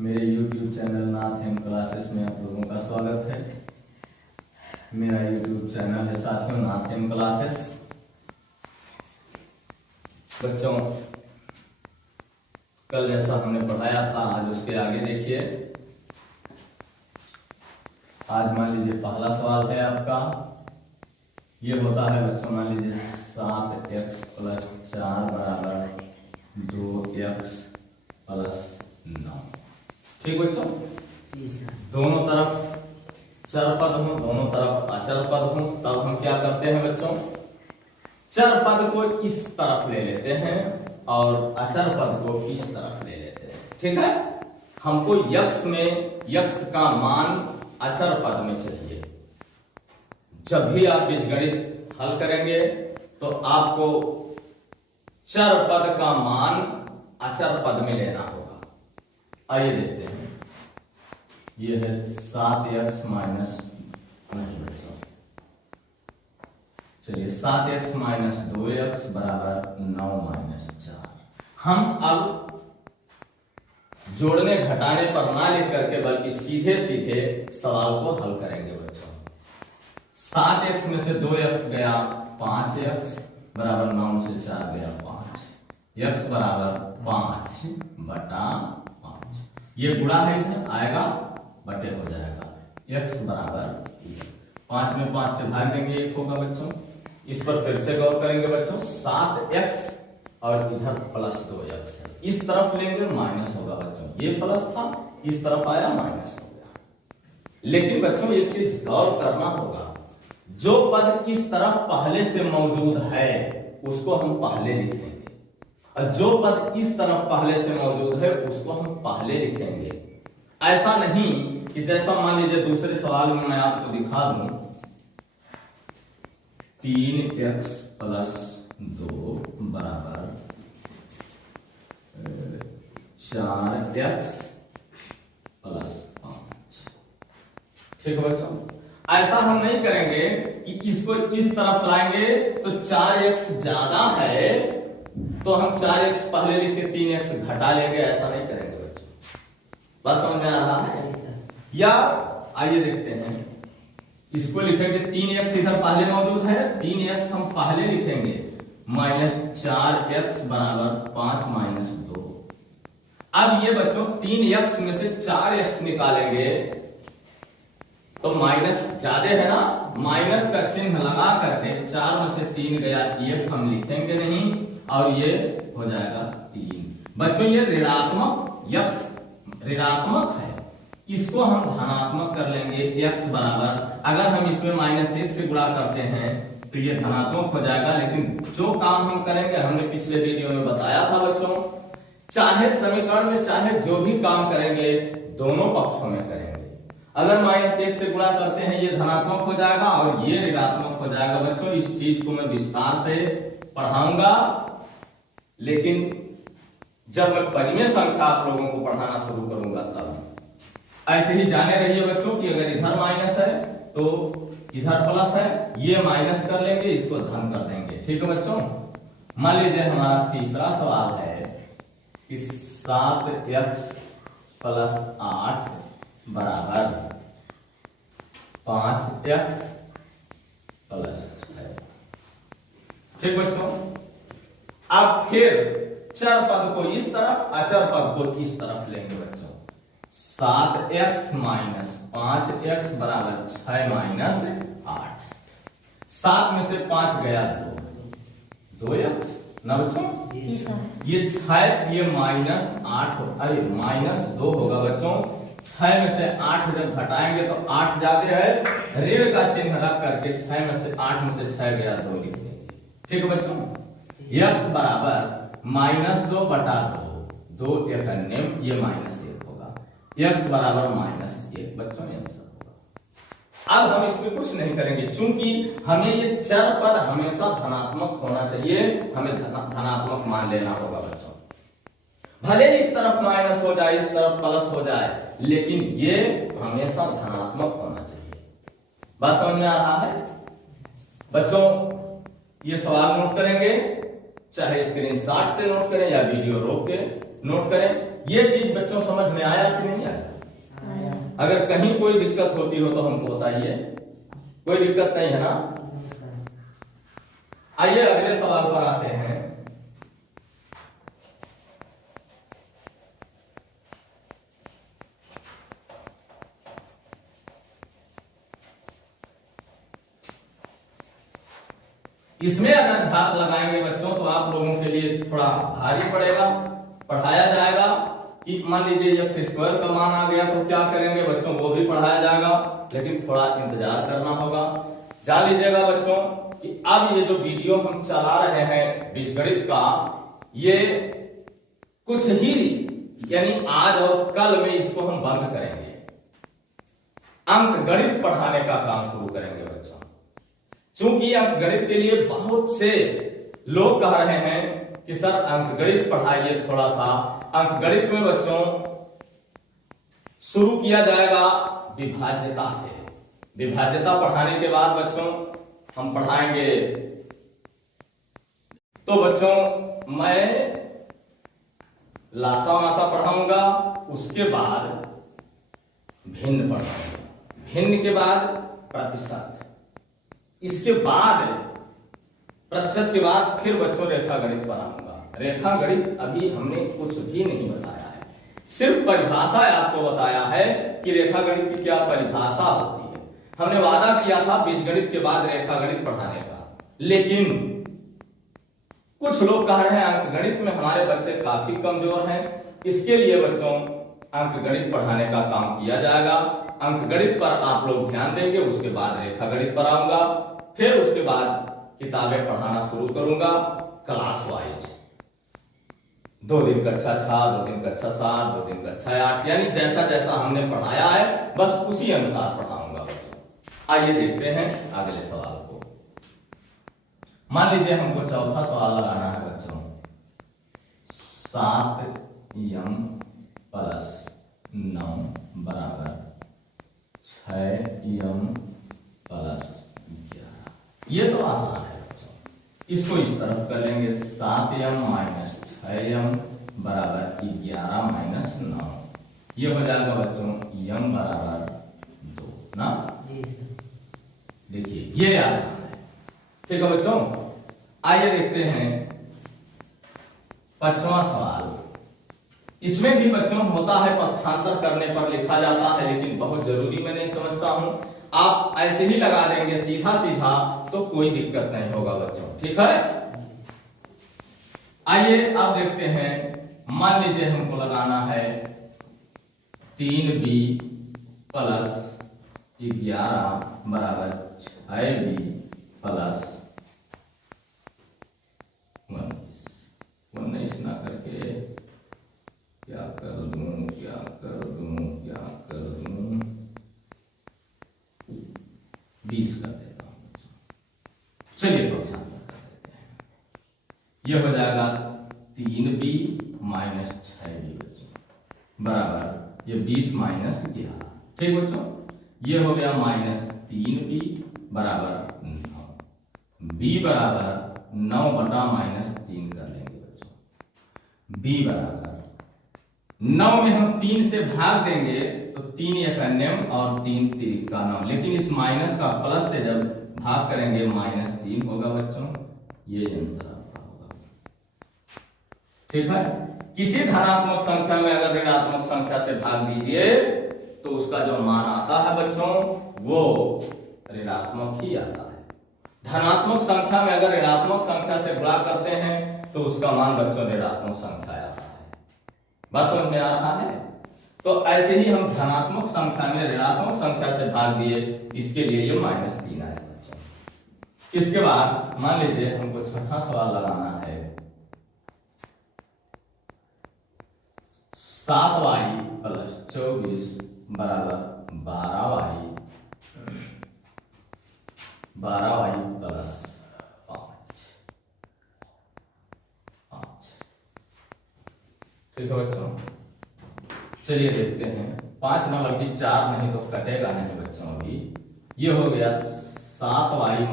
मेरे YouTube channel नाथ M classes में आप लोगों का स्वागत है। मेरा YouTube चैनल है साथियों नाथ एम क्लासेस। बच्चों, कल जैसा हमने पढ़ाया था आज उसके आगे देखिए। आज मान लीजिए पहला सवाल है आपका, ये होता है बच्चों, मान लीजिए 7x + 4 = 2x + 9। ठीक बच्चों, दोनों तरफ चर पद हो, दोनों तरफ अचर पद हो, तब हम क्या करते हैं बच्चों, चर पद को इस तरफ ले लेते हैं और अचर पद को इस तरफ ले लेते हैं। ठीक है, हमको यक्स का मान अचर पद में चाहिए। जब भी आप बीजगणित हल करेंगे तो आपको चर पद का मान अचर पद में लेना होगा। आइए देखते हैं, ये है 7x माइनस, चलिए 7x - 2x = 9 - 4। हम अब जोड़ने घटाने पर ना लिख करके बल्कि सीधे सीधे सवाल को हल करेंगे बच्चों। 7x में से 2x गया 5x = 9 में से 4 गया 5, x = 5/5। ये गुणा है इधर आएगा, बटे हो जाएगा, x = 5 में 5 से भाग देंगे 1 होगा बच्चों। इस पर फिर से गौर करेंगे बच्चों, 7x और इधर +2x है, इस तरफ लेंगे माइनस होगा बच्चों, ये प्लस था इस तरफ आया माइनस हो गया। लेकिन बच्चों एक चीज गौर करना होगा, जो पद इस तरफ पहले से मौजूद है उसको हम पहले लिखेंगे और जो पद इस तरफ पहले से मौजूद है उसको हम पहले लिखेंगे। ऐसा नहीं कि जैसा मान लीजिए दूसरे सवाल में मैं आपको दिखा दूं, 3x + 2 = 4x + 5। ठीक है बच्चों, ऐसा हम नहीं करेंगे कि इसको इस तरफ लाएंगे तो 4x ज्यादा है तो हम 4x पहले लिख के 3x घटा लेंगे, ऐसा नहीं करेंगे बच्चों। बस समझ में आ रहा है? या आइए देखते हैं, इसको लिखेंगे 3x इधर पहले मौजूद है, 3x हम पहले लिखेंगे -4x = 5 - 2। अब ये बच्चों 3x में से 4x निकालेंगे तो माइनस ज्यादा है ना, माइनस का चिन्ह लगा करके 4 में से 3 गया 1 हम लिखेंगे नहीं और ये हो जाएगा 3। बच्चों ये ऋणात्मक है, इसको हम धनात्मक कर लेंगे। x बराबर, अगर हम इसमें -1 से गुणा करते हैं तो ये धनात्मक हो जाएगा। लेकिन जो काम हम करेंगे, हमने पिछले वीडियो में बताया था बच्चों, चाहे समीकरण में चाहे जो भी काम करेंगे दोनों पक्षों में करेंगे। अगर -1 से गुणा करते हैं ये धनात्मक हो जाएगा और ये ऋणात्मक हो जाएगा। बच्चों इस चीज को मैं विस्तार से पढ़ाऊंगा, लेकिन जब मैं परिमेय संख्या आप लोगों को पढ़ाना शुरू करूंगा तब। ऐसे ही जाने रहिए बच्चों कि अगर इधर माइनस है तो इधर प्लस है, ये माइनस कर लेंगे, इसको धन कर देंगे। ठीक है बच्चों, मान लीजिए हमारा तीसरा सवाल है कि 7x + 8 = 5x + 6। ठीक बच्चों, अब फिर चर पद को इस तरफ अचर पद को इस तरफ लेंगे बच्चों। 7x - 5x = 6 - 8। 7 में से 5 गया 2x ना बच्चों, ये 6 ये -8 अरे -2 होगा बच्चों। 6 में से 8 जब घटाएंगे तो 8 ज्यादा है, ऋण का चिन्ह रख करके 6 में से 8 में से 6 गया 2 लिख देंगे। ठीक है बच्चों, x बराबर -2/2, 2 1 अन्य, ये -1 होगा, x बराबर -1 बच्चों ये आंसर होगा। अब हम इसमें कुछ नहीं करेंगे, चूंकि हमें ये चर पद हमेशा धनात्मक होना चाहिए, हमें धनात्मक मान लेना होगा बच्चों। भले इस तरफ माइनस हो जाए इस तरफ प्लस हो जाए, लेकिन ये हमेशा धनात्मक होना चाहिए। बात समझ में आ रहा है बच्चों? ये सवाल नोट करेंगे, चाहे स्क्रीनशॉट से नोट करें या वीडियो रोक के नोट करें। ये चीज बच्चों समझ में आया कि नहीं आया? अगर कहीं कोई दिक्कत होती हो तो हमको बताइए। कोई दिक्कत नहीं है ना? आइए अगले सवाल पर आते हैं। इसमें अगर घात लगाएंगे बच्चों तो आप लोगों के लिए थोड़ा भारी पड़ेगा। पढ़ाया जाएगा कि मान लीजिए एक्स स्क्वायर का मान आ गया तो क्या करेंगे बच्चों, वो भी पढ़ाया जाएगा, लेकिन थोड़ा इंतजार करना होगा। जान लीजिएगा बच्चों कि अब ये जो वीडियो हम चला रहे हैं बीजगणित का, ये कुछ ही यानी आज और कल में इसको हम बंद करेंगे। अंक गणित पढ़ाने का काम शुरू करेंगे बच्चों। चूंकि अंक गणित के लिए बहुत से लोग कह रहे हैं कि सर अंक गणित पढ़ाइए थोड़ा सा। अंक गणित में बच्चों शुरू किया जाएगा विभाज्यता से। विभाज्यता पढ़ाने के बाद बच्चों हम पढ़ाएंगे, तो बच्चों मैं लासा वासा पढ़ाऊंगा, उसके बाद भिन्न पढ़ाऊंगा, भिन्न के बाद प्रतिशत, इसके बाद प्रतिशत के बाद फिर बच्चों रेखा गणित पढ़ाऊंगा। रेखा गणित अभी हमने कुछ भी नहीं बताया है, सिर्फ परिभाषा आपको बताया है कि रेखा गणित की क्या परिभाषा होती है। हमने वादा किया था बीजगणित के बाद रेखा गणित पढ़ाने का, लेकिन कुछ लोग कह रहे हैं अंक गणित में हमारे बच्चे काफी कमजोर हैं, इसके लिए बच्चों अंक गणित पढ़ाने का काम किया जाएगा। अंक गणित पर आप लोग ध्यान देंगे, उसके बाद रेखा गणित पढ़ाऊंगा, फिर उसके बाद किताबें पढ़ाना शुरू करूंगा क्लास वाइज। 2 दिन कक्षा 6, 2 दिन कक्षा 7, 2 दिन कक्षा 8, यानी जैसा जैसा हमने पढ़ाया है बस उसी अनुसार पढ़ाऊंगा बच्चों। आइए देखते हैं अगले सवाल को। मान लीजिए हमको चौथा सवाल लगाना है बच्चों। 7m + 9 बराबर 6m + 11। ये तो आसान है बच्चों, इसको इस तरफ कर लेंगे। 7m - 6m बराबर 11 - 9। ये हो जाएगा बच्चों m बराबर 2 ना जी। देखिए ये आसान है, ठीक है बच्चों। आइए देखते हैं 5वां सवाल। इसमें भी बच्चों होता है पक्षांतर करने पर लिखा जाता है, लेकिन बहुत जरूरी मैं नहीं समझता हूं। आप ऐसे ही लगा देंगे सीधा सीधा तो कोई दिक्कत नहीं होगा बच्चों, ठीक है। आइए अब देखते हैं। मान लीजिए हमको लगाना है 3b + 11 बराबर 6b + 19 ना करके क्या कर दूं 20 कर देता हूं। चलिए पक्षांतर कर देते हैं। यह हो जाएगा 3b - 6b बच्चों बराबर ये 20 - 11। ठीक बच्चों, ये हो गया -3b बराबर 9। b बराबर 9 बटा -3 कर लेंगे बच्चों। b बराबर 9 में हम 3 से भाग देंगे तो 3 × 9 और 3 × 3 = 9, लेकिन इस माइनस का प्लस से जब भाग करेंगे -3 होगा बच्चों। ये आंसर आपका होगा, ठीक है। किसी धनात्मक संख्या में अगर ऋणात्मक संख्या से भाग दीजिए तो उसका जो मान आता है बच्चों वो ऋणात्मक ही आता है। धनात्मक संख्या में अगर ऋणात्मक संख्या से गुणा करते हैं तो उसका मान बच्चों ऋणात्मक संख्या आता है। बस समझ में आ रहा है। तो ऐसे ही हम धनात्मक संख्या में ऋणात्मक संख्या से भाग दिए, इसके लिए ये -3 आया बच्चों। इसके बाद मान लीजिए हमको छठा सवाल लगाना है। 7y + 24 बराबर 12y + 5। ठीक है बच्चों, चलिए देखते हैं। 5 ना बल्कि 4 नहीं तो कटेगा नहीं बच्चों। अभी ये हो गया 7y -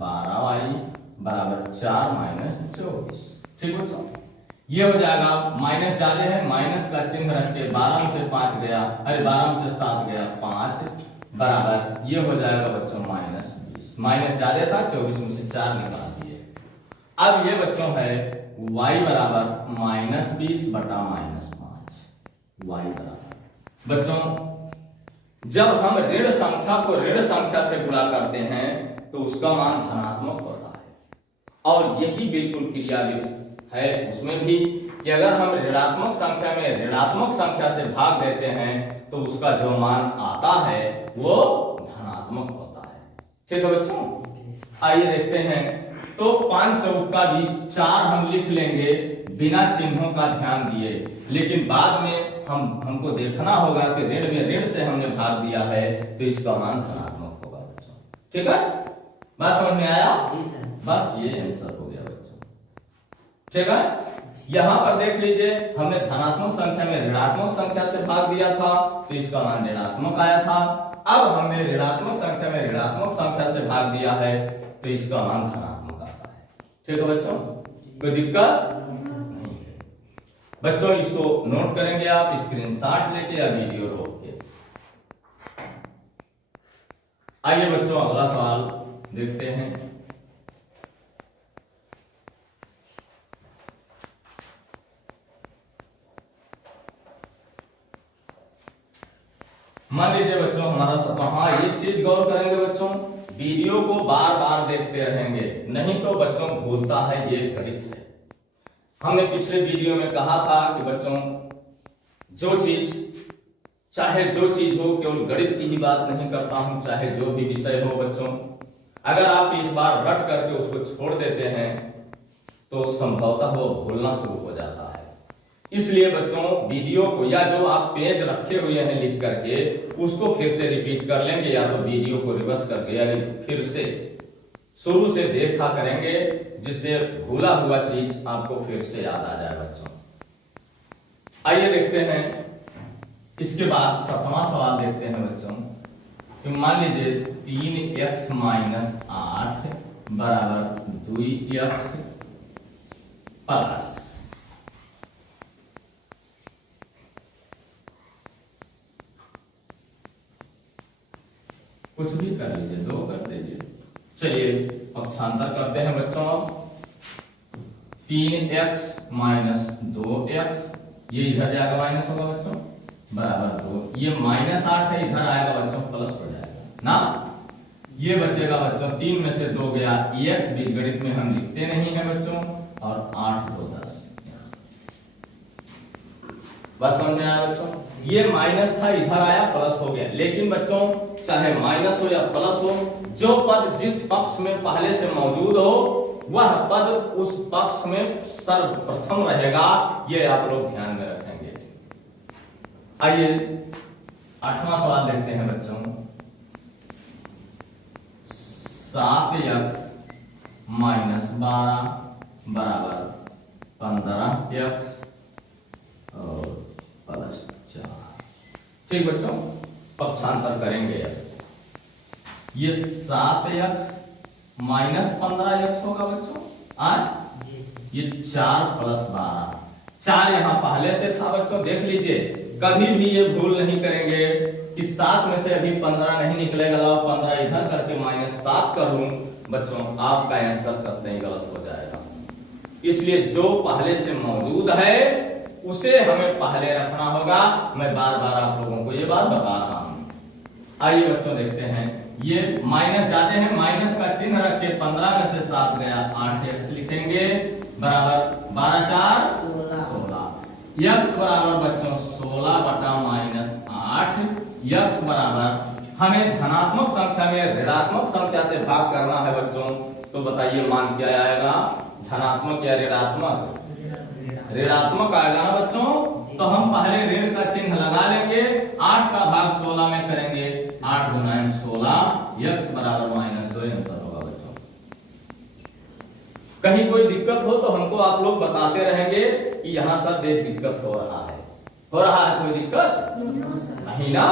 12y बराबर 4 - 24। ठीक बच्चों, ये हो जाएगा माइनस ज्यादा है, माइनस का चिन्ह रख के 12 में से 5 गया, अरे 12 में से 7 गया 5 बराबर ये हो जाएगा बच्चों माइनस 20। माइनस ज्यादा था 24 में से 4 निकाल दिए। अब ये बच्चों है y बराबर माइनस 20 बटा माइनस 5। y बराबर बच्चों जब हम ऋण संख्या को ऋण संख्या से गुणा करते हैं तो उसका मान धनात्मक होता है। और यही बिल्कुल क्रिया है उसमें भी कि अगर हम ऋणात्मक संख्या में ऋणात्मक संख्या से भाग देते हैं तो उसका जो मान आता है वो धनात्मक होता है। ठीक है बच्चों, आइए देखते हैं। तो 5 चौका 20, 4 हम लिख लेंगे बिना चिन्हों का ध्यान दिए, लेकिन बाद में हमको देखना होगा कि ऋण में ऋण से हमने भाग दिया है तो इसका मान धनात्मक होगा बच्चों। ठीक है, बात समझ में आया? बस ये आंसर हो गया बच्चों। ठीक है, यहां पर देख लीजिए हमने धनात्मक संख्या में ऋणात्मक संख्या से भाग दिया था तो इसका मान ऋणात्मक आया था। अब हमने ऋणात्मक संख्या में ऋणात्मक संख्या से भाग दिया है तो इसका मान धनात्मक आता है। ठीक है बच्चों, कोई दिक्कत नहीं है। बच्चों इसको नोट करेंगे आप स्क्रीनशॉट लेके या वीडियो रोक के। आइए बच्चों अगला सवाल देखते हैं। मान लीजिए बच्चों हमारा सवाल, हाँ ये चीज गौर करेंगे बच्चों, वीडियो को बार बार देखते रहेंगे नहीं तो बच्चों भूलता है, ये गणित है। हमने पिछले वीडियो में कहा था कि बच्चों जो चीज चाहे जो चीज हो, केवल गणित की ही बात नहीं करता हूं, चाहे जो भी विषय हो बच्चों, अगर आप एक बार रट करके उसको छोड़ देते हैं तो संभवतः वो भूलना शुरू हो जाता है। इसलिए बच्चों वीडियो को या जो आप पेज रखे हुए हैं लिख करके उसको फिर से रिपीट कर लेंगे, या तो वीडियो को रिवर्स करके या फिर से शुरू से देखा करेंगे, जिससे भूला हुआ चीज आपको फिर से याद आ जाए बच्चों। आइए देखते हैं इसके बाद 7वां सवाल देखते हैं बच्चों। तो मान लीजिए 3x माइनस 8 बराबर 2x प्लस, कुछ भी कर लीजिए, 2 कर दीजिए। चलिए पक्षांतर करते हैं बच्चों। 3x माइनस 2x, ये इधर जाएगा माइनस होगा बच्चों, बराबर 2। ये माइनस 8 है, इधर आएगा बच्चों प्लस हो जाएगा ना। ये बचेगा बच्चों 3 में से 2 गया, एक भी गणित में हम लिखते नहीं है बच्चों, और 8 2 10। बस समझ में आया बच्चों, ये माइनस था इधर आया प्लस हो गया। लेकिन बच्चों चाहे माइनस हो या प्लस हो, जो पद जिस पक्ष में पहले से मौजूद हो वह पद उस पक्ष में सर्वप्रथम रहेगा, ये आप लोग ध्यान में रखेंगे। आइए 8वां सवाल देखते हैं बच्चों। 7x माइनस 12 बराबर 15x और प्लस 4। ठीक बच्चों, पक्षांतर करेंगे। ये 7x माइनस 15x होगा बच्चों, ये 4 प्लस 12। 4 यहाँ पहले से था बच्चों, देख लीजिए कभी भी ये भूल नहीं करेंगे कि 7 में से अभी 15 नहीं निकलेगा, लाओ 15 इधर करके माइनस 7 कर लूं बच्चों, आपका आंसर करते ही गलत हो जाएगा। इसलिए जो पहले से मौजूद है उसे हमें पहले रखना होगा। मैं बार बार आप लोगों को ये बात बता रहा हूं। आइए बच्चों देखते हैं, ये माइनस जाते हैं, माइनस का चिन्ह रख के 15 में से 7 गया, 8x लिखेंगे बराबर 12 4 16। x बराबर बच्चों 16 बटा माइनस 8। x बराबर हमें धनात्मक संख्या में ऋणात्मक संख्या से भाग करना है बच्चों, तो बताइए मान क्या आएगा, धनात्मक या ऋणात्मक? ऋणात्मक आएगा ना बच्चों, तो हम पहले ऋण का चिन्ह लगा लेंगे, 8 का भाग 16 में करेंगे, 8 गुना 16, x बराबर माइनस 2 आंसर होगा बच्चों। कहीं कोई दिक्कत हो तो हमको आप लोग बताते रहेंगे कि यहाँ सर देख दिक्कत हो रहा है कोई दिक्कत नहीं ना।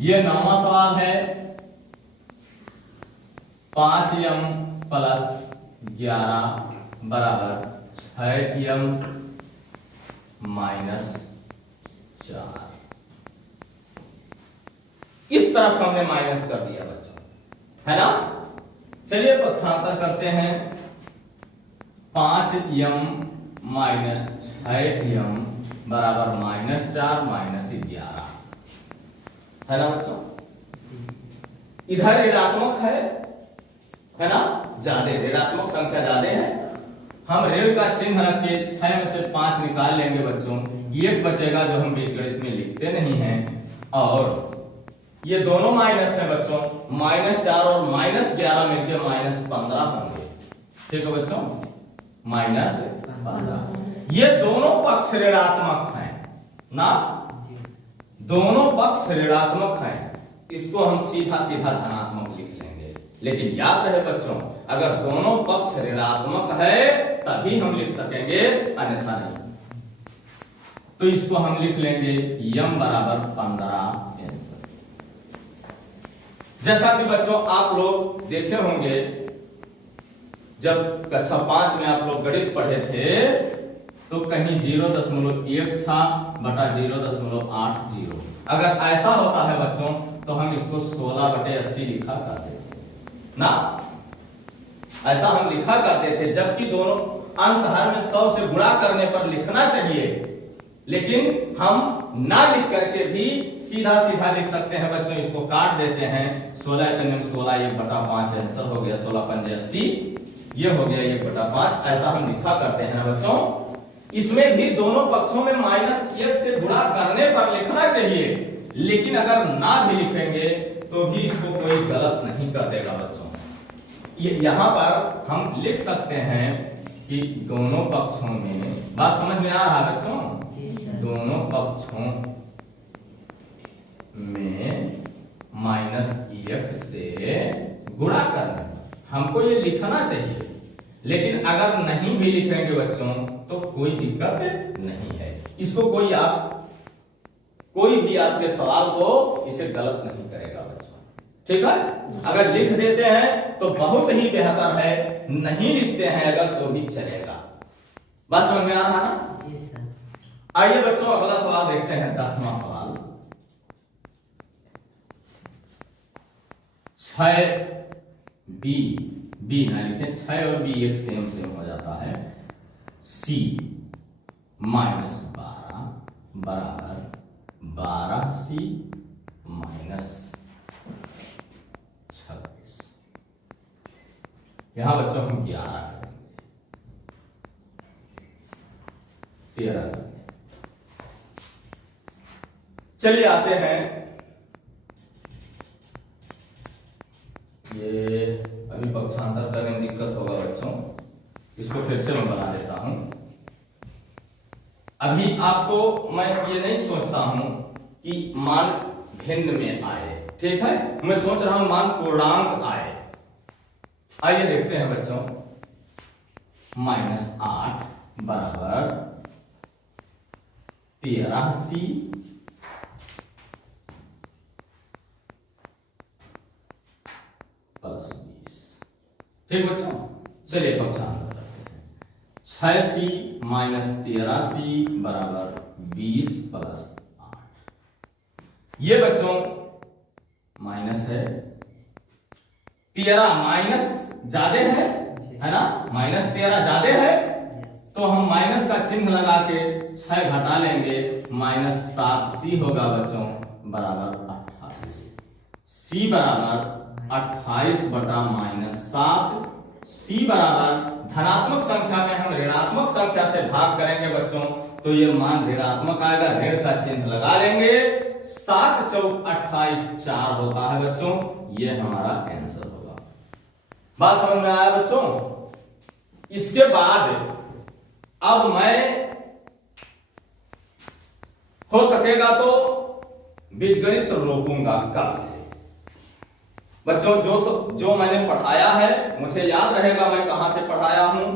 ये 9वां सवाल है। 5m प्लस 11 बराबर 6m माइनस 4। इस तरफ हमने माइनस कर दिया बच्चों, है ना। चलिए पक्षांतर करते हैं। 5m माइनस 6m बराबर माइनस 4 माइनस 11, है ना बच्चों। इधर ऋणात्मक है ना, ज्यादा ऋणात्मक संख्या ज्यादा है। हम ऋण का चिन्ह रख के 6 में से 5 निकाल लेंगे बच्चों, एक बचेगा जो हम बीजगणित में लिखते नहीं हैं। और ये दोनों माइनस है बच्चों, माइनस 4 और माइनस 11 मिलकर माइनस 15 होंगे। ठीक है बच्चों, माइनस 15। ये दोनों पक्ष ऋणात्मक हैं ना, दोनों पक्ष ऋणात्मक हैं। इसको हम सीधा सीधा धनात्मक लिख लेंगे। लेकिन याद रहे बच्चों, अगर दोनों पक्ष ऋणात्मक है तभी हम लिख सकेंगे, अन्यथा नहीं। तो इसको हम लिख लेंगे m बराबर 15। जैसा कि बच्चों आप लोग देखे होंगे, जब कक्षा 5 में आप लोग गणित पढ़े थे तो कहीं 0.1 था बटा 0.80। अगर ऐसा होता है बच्चों तो हम इसको 16/80 लिखा करते थे ना, ऐसा हम लिखा करते थे। जबकि दोनों अंश हर में 100 से गुणा करने पर लिखना चाहिए, लेकिन हम ना लिख करके भी सीधा सीधा लिख सकते हैं बच्चों। इसको काट देते हैं, 16 1/5 आंसर हो गया, 16 5 80, ये हो गया 1/5। ऐसा हम लिखा करते हैं ना बच्चों। इसमें भी दोनों पक्षों में -1 से गुणा करने पर लिखना चाहिए, लेकिन अगर ना भी लिखेंगे तो भी इसको कोई गलत नहीं कर देगा बच्चों। यहाँ पर हम लिख सकते हैं कि दोनों पक्षों में, बात समझ में आ रहा है बच्चों, दोनों पक्षों में -1 से गुणा करना, हमको ये लिखना चाहिए। लेकिन अगर नहीं भी लिखेंगे बच्चों तो कोई दिक्कत नहीं है। इसको कोई भी आपके सवाल को इसे गलत नहीं करेगा बच्चों, ठीक है। अगर लिख देते हैं तो बहुत ही बेहतर है, नहीं लिखते हैं अगर तो भी चलेगा। बात समझ में आ रहा ना जी सर। आइए बच्चों अगला सवाल देखते हैं, 10वां सवाल। 6b ना लिखें, 6 और b एक सेम हो जाता है। c -12 बराबर 12c -26। यहां बच्चों हम 11 13। चलिए आते हैं, ये अभी पक्षांतर करने में दिक्कत होगा बच्चों, इसको फिर से मैं बना देता हूं। अभी आपको मैं ये नहीं सोचता हूं कि मान भिन्न में आए, ठीक है, मैं सोच रहा हूं मान पूर्णांक आए। आइए देखते हैं बच्चों, -8 बराबर 13c +20। ठीक बच्चों, चलिए पक्षांतर करते हैं। 6c -13c बराबर 20 + 8। ये बच्चों माइनस है, 13 माइनस ज्यादा है ना, -13 ज्यादा है, तो हम माइनस का चिन्ह लगा के 6 घटा लेंगे, -7c होगा बच्चों बराबर 28। c बराबर 28 बटा -7। c बराबर धनात्मक संख्या में हम ऋणात्मक संख्या से भाग करेंगे बच्चों, तो ये मान ऋणात्मक आएगा, ऋण का चिन्ह लगा लेंगे। 7 चौक 28 4 होता है बच्चों, ये हमारा आंसर होगा। बात समझ में आया बच्चों। इसके बाद अब मैं हो सकेगा तो बीजगणित रोकूंगा कल से बच्चों। जो मैंने पढ़ाया है मुझे याद रहेगा, मैं कहां से पढ़ाया हूं,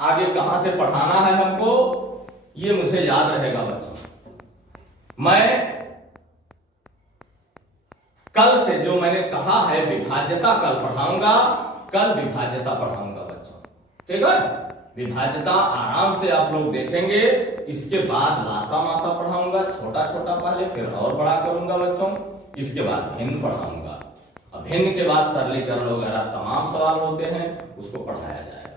आगे कहां से पढ़ाना है हमको, ये मुझे याद रहेगा बच्चों। मैं कल से जो मैंने कहा है विभाज्यता कल पढ़ाऊंगा, कल विभाज्यता पढ़ाऊंगा बच्चों, ठीक है। विभाज्यता आराम से आप लोग देखेंगे। इसके बाद लासा मासा पढ़ाऊंगा, छोटा छोटा पहले, फिर और बड़ा करूंगा बच्चों। इसके बाद भिन्न पढ़ाऊंगा। अब भिन्न के बाद सरलीकरण वगैरह तमाम सवाल होते हैं, उसको पढ़ाया जाएगा।